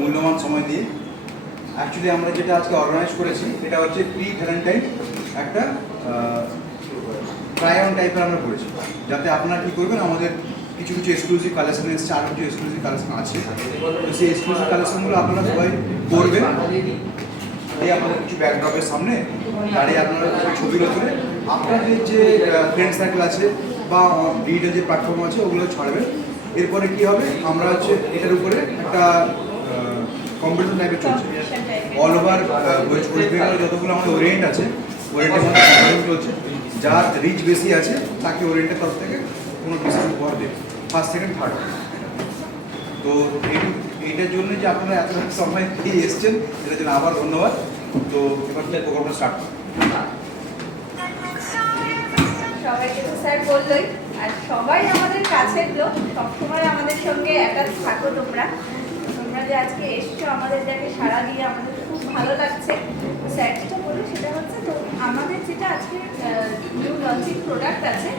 মূল্যবান সময় দিয়ে। অ্যাকচুয়ালি আমরা যেটা আজকে অর্গানাইজ করেছি এটা হচ্ছে প্রি ভ্যালেন্টাইন একটা ট্রাই অন টাইপের আমরা করেছি, যাতে আপনারা কী করবেন, আমাদের কিছু কিছু এক্সক্লুসিভ কালেকশন এসছে, আর কিছু এক্সক্লুসিভ কালেকশন আছে, তো সেই এক্সক্লুসিভ কালেকশনগুলো আপনারা সবাই করবেন। এই আমাদের কিছু ব্যাকড্রপের সামনে দাঁড়িয়ে আপনারা ছবিগুলো তুলে আপনাদের যে ফ্রেন্ড সার্কেল আছে বা ডিজিটাল যে প্ল্যাটফর্ম আছে ওগুলো ছাড়বেন। এরপরে কী হবে, আমরা হচ্ছে এটার উপরে একটা কম্পিটিশন টাইপের চলছে অল ওভার ওয়েস্ট বেঙ্গলে যতগুলো আমাদের ওরিয়েন্ট আছে, ওরিয়েন্টের মধ্যে কম্পিটিশন চলছে। যার রিচ বেশি আছে তাকে ওরিয়েন্টের তরফ থেকে কোনো বিশেষ উপহার দেবে, ফার্স্ট সেকেন্ড থার্ড। তো এইটার জন্য যে আপনারা এত সময় দিয়ে এসছেন, এটার জন্য আবার ধন্যবাদ। তো এবার প্রোগ্রামটা স্টার্ট করুন। সবাইকে তো স্যার বললোই, আর সবাই আমাদের কাছের লোক, সবসময় আমাদের সঙ্গে অ্যাটাচ থাকো তোমরা। তোমরা যে আজকে এসছো আমাদের যাকে সাড়া দিয়ে আমাদের খুব ভালো লাগছে। স্যার যেটা বললো সেটা হচ্ছে, তো আমাদের যেটা আজকে নিউ লঞ্চিং প্রোডাক্ট আছে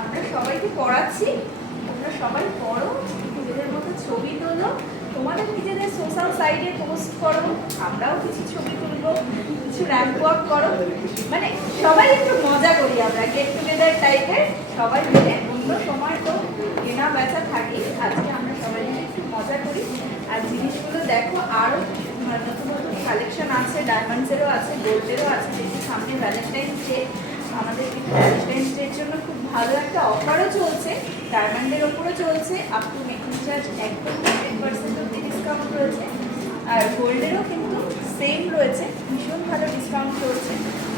আমরা সবাইকে পড়াচ্ছি, তোমরা সবাই পড়ো, নিজেদের মতো ছবি তোলো, তোমাদের নিজেদের সোশ্যাল সাইটে পোস্ট করো, আমরাও কিছু ছবি তুলবো, কিছু র্যাম্প ওয়াক করো, মানে সবাই একটু মজা করি, আমরা গেট টুগেদার টাইপের সবাই মিলে। অন্য সময় তো কেনা বেচা থাকি, আজকে আমরা সবাই মিলে একটু মজা করি। আর জিনিসগুলো দেখো, আরও নতুন নতুন কালেকশন আছে, ডায়মন্ডসেরও আছে, গোল্ডেরও আছে, যেটি সামনে ভ্যালেন্টাইন্স ডে, আমাদের কিন্তু ভ্যালেন্টাইন্স ডের জন্য খুব ভালো একটা অফারও চলছে, ডায়মন্ডের ওপরও চলছে, আপ টু মেকিং চার্জ একদম 100% অব্দি ডিসকাউন্ট রয়েছে। আর গোল্ডেরও কিন্তু সেম রয়েছে, ভীষণ ভালো ডিসকাউন্ট চলছে।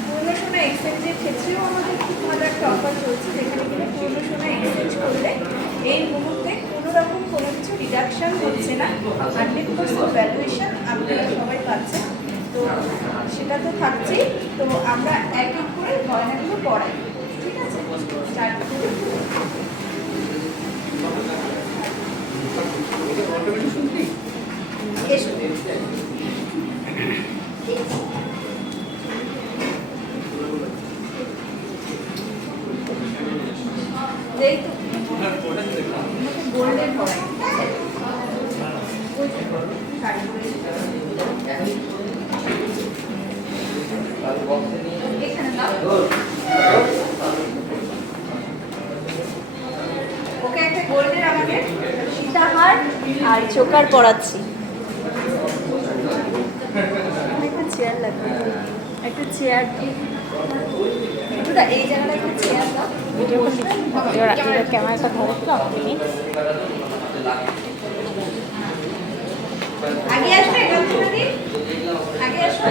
পুরনো সোনা এক্সচেঞ্জের ক্ষেত্রেও আমাদের খুব ভালো একটা অফার চলছে, যেখানে কিনা পুরনো সোনা এক্সচেঞ্জ করলে এই মুহূর্তে কোনো রকম কোনো কিছু রিডাকশান হচ্ছে না, 100% ভ্যালুয়েশন আপনারা সবাই পাচ্ছেন। তো সেটা তো থাকছেই। তো আমরা এক এক করে গয়নাগুলো পড়াই, ঠিক আছে? স্টার্ট করি। এসো এই তো গোল্ডেন পড়াই, এখানে নাও। ওকে একটা গোল্ডের আমাদের সীতাহার আর চোকার পরাচ্ছি। একটা চেয়ার লাগবে, একটা চেয়ার এই জায়গাটা একটা চেয়ার দাও। ক্যামেরাটা ধরো তো আপনি। আগে আসবে, আগে আসবে।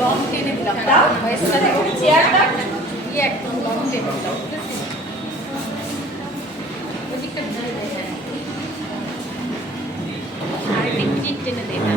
লং টেনে দিলাম, দাও চেয়ারটা একদম লং টেনে দাও। আর টেনে দেয় না।